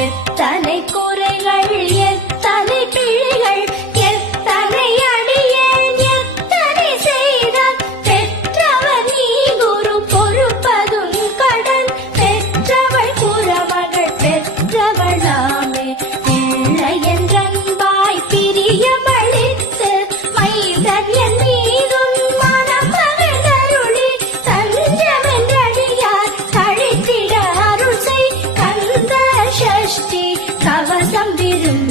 எத்தனை குறைகள் எத்தனை பிழைகள் எத்தனை அடியேன் எத்தனை செய்தான் பெற்றவர் நீ குரு பொறுப்பதும் கடன் பெற்றவள் குறமகள் பெற்றவள் நாமே பிள்ளை என்றன்பாய் பிரியமளித்து மைதன் என் மீதும் மனமகனருளி தஞ்சமென்றடியார் கழித்திட அருள் செய் கந்த சஷ்டி கவசம் விரும்பி